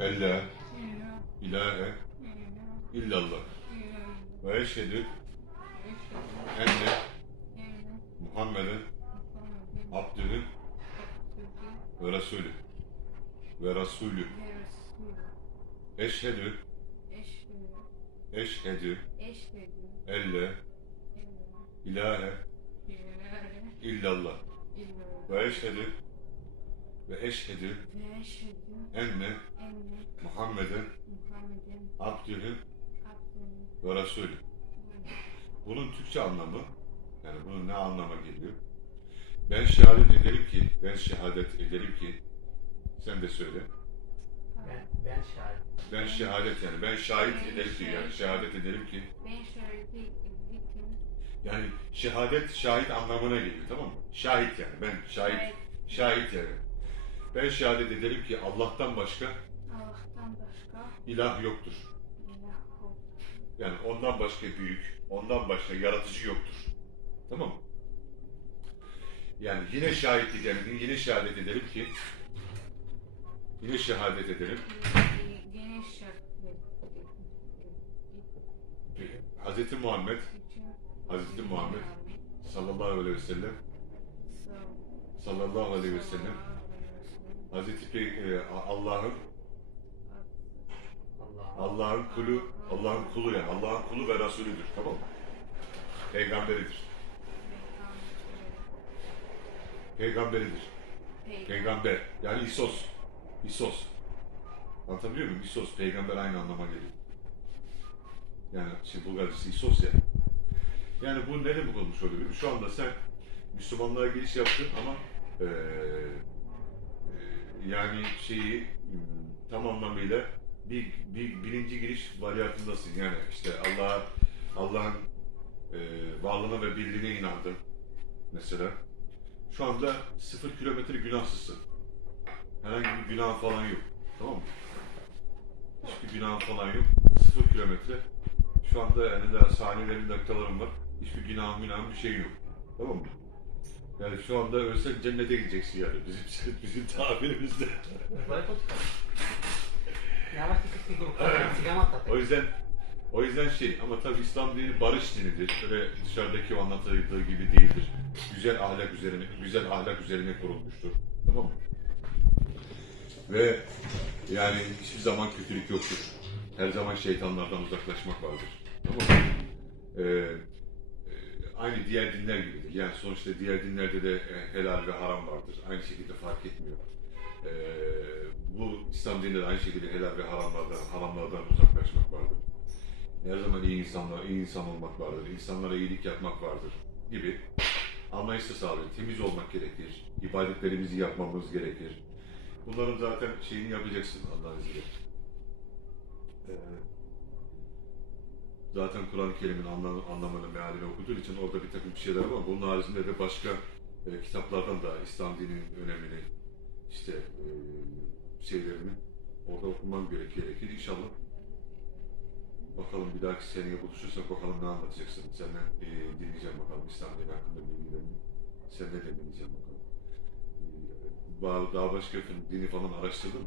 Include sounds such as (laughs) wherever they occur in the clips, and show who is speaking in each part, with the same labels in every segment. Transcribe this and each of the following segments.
Speaker 1: Elle ilahe illallah. Ve eşhedü enne Muhammeden abdühü ve Resulü ve Resulü eşhedü eşhedü elle ilahe illallah. Ve eşhedü ve eşhedü enne Muhammeden abdühü ve Resulü. Bunun Türkçe anlamı, yani bunun ne anlama geliyor? Ben şehadet ederim ki, ben şehadet ederim ki, sen de söyle.
Speaker 2: Ben, ben şahit.
Speaker 1: Ben şehadet yani, ben şahit ederim ki, yani şehadet ederim ki.
Speaker 3: Ben şöyle bir
Speaker 1: Yani şehadet şahit anlamına geliyor tamam mı? Şahit yani, ben şahit, şahit yani. Ben şehadet ederim ki Allah'tan başka
Speaker 3: Allah'tan başka
Speaker 1: ilah yoktur.
Speaker 3: ilah yok.
Speaker 1: Yani ondan başka büyük, ondan başka yaratıcı yoktur. Tamam mı? Yani yine şahitlik yani yine şehadet edelim ki yine şehadet edelim.
Speaker 3: Gene şart
Speaker 1: Hz. Muhammed Hazreti Muhammed sallallahu aleyhi ve sellem sallallahu aleyhi ve sellem Hazreti Pey- e, Allah'ın
Speaker 2: Allah.
Speaker 1: Allah'ın kulu Allah'ın kulu yani Allah'ın kulu ve Resulüdür tamam mı? Peygamberidir. Peygamberidir. Peygamber. Yani İsos. İsos. Anlatabiliyor muyum? İsos, peygamber aynı anlama geliyor. Yani şey Bulgarcası İsos ya. Yani bu ne demek olmuş oluyor? Şu anda sen Müslümanlığa giriş yaptın ama eee, yani şeyi tam anlamıyla bir, bir birinci giriş varyantındasın. Yani işte Allah'a Allah'ın eee varlığına ve birliğine inandın mesela. Şu anda sıfır kilometre günahsızsın. Herhangi bir günah falan yok. Tamam mı? Hiçbir günah falan yok. Sıfır kilometre. Şu anda yani daha saniyelerin dakikalarım var. Hiçbir günah günah bir şey yok. Tamam mı? Yani şu anda ölsen cennete gideceksin yani. Bizim (laughs) bizim tabirimizde. O yüzden o yüzden şey ama tabii İslam dini barış dinidir. Öyle dışarıdaki anlatıldığı gibi değildir. Güzel ahlak üzerine, güzel ahlak üzerine kurulmuştur. Tamam mı? Ve yani hiçbir zaman kötülük yoktur. Her zaman şeytanlardan uzaklaşmak vardır. Tamam mı? Ee, aynı diğer dinler gibidir. Yani sonuçta diğer dinlerde de e, helal ve haram vardır. Aynı şekilde fark etmiyor. Ee, bu İslam dininde de aynı şekilde helal ve haramlardan, haramlardan uzaklaşmak vardır. Her zaman iyi insanlar, iyi insan olmak vardır. İnsanlara iyilik yapmak vardır gibi anlayışla sağlıyor. Temiz olmak gerekir. İbadetlerimizi yapmamız gerekir. Bunların zaten şeyini yapacaksın Allah'ın izniyle. Ee, zaten Kur'an-ı Kerim'in anlam, anlamını, mealini okuduğun için orada bir takım şeyler var bunun haricinde de başka e, kitaplardan da İslam dininin önemini, işte e, şeylerini orada okumam gerek gerekir inşallah. Bakalım bir dahaki seneye buluşursak bakalım ne anlatacaksın. Senden e, dinleyeceğim bakalım İslam dini hakkında bilgilerini. Senden de dinleyeceğim bakalım. E, daha, başka dini falan araştırdın mı?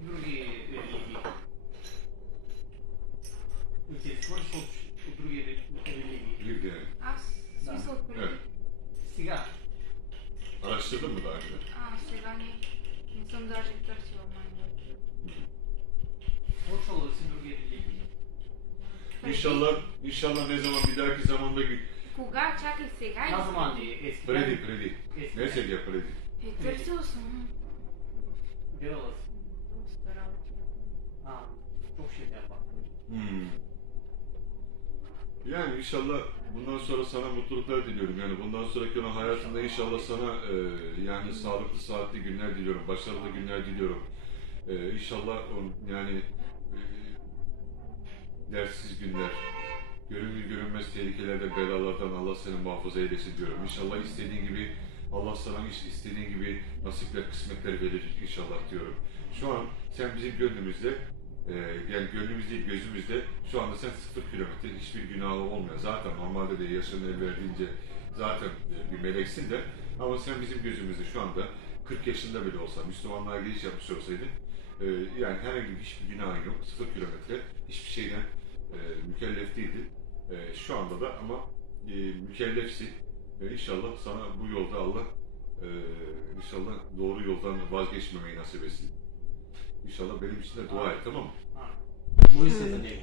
Speaker 2: Последний групп другие религии. Интересуешь вот другие религии?
Speaker 1: Bir yani.
Speaker 3: А смысл
Speaker 1: Evet.
Speaker 2: Сега,
Speaker 1: Araştırdın mı daha önce?
Speaker 3: А, сега не, не съм даже търсила май.
Speaker 2: слушал ли си други религии?
Speaker 1: İnşallah, inşallah ne zaman bir dahaki zamanda git.
Speaker 3: Кога? Чакай сега
Speaker 2: На
Speaker 3: или
Speaker 2: zaman diye eski.
Speaker 1: Predi, predi.
Speaker 2: Eski.
Speaker 1: Neyse ya predi.
Speaker 3: Е, търсила съм.
Speaker 2: Гледала си. Ha, çok şeyler bak.
Speaker 1: Yani inşallah bundan sonra sana mutluluklar diliyorum. Yani bundan sonraki hayatında inşallah sana e, yani sağlıklı, saatli günler diliyorum. Başarılı günler diliyorum. E, inşallah yani e, derssiz günler, görünür görünmez tehlikelerden, belalardan Allah seni muhafaza eylesin diyorum. İnşallah istediğin gibi Allah sana iş- istediğin gibi nasipler, kısmetler verir inşallah diyorum. Şu an sen bizim gönlümüzde ee, yani gönlümüz değil gözümüzde şu anda sen sıfır kilometre hiçbir günahı olmuyor. Zaten normalde de yaşın el verdiğince zaten e, bir meleksin de ama sen bizim gözümüzde şu anda 40 yaşında bile olsa Müslümanlığa giriş yapmış olsaydın e, yani herhangi bir hiçbir günahın yok, sıfır kilometre, hiçbir şeyden e, mükellef değildin. E, şu anda da ama e, mükellefsin. E, inşallah sana bu yolda Allah e, inşallah doğru yoldan vazgeçmemeyi nasip etsin. İnşallah benim için de dua et tamam mı?
Speaker 4: Bu hissede değil.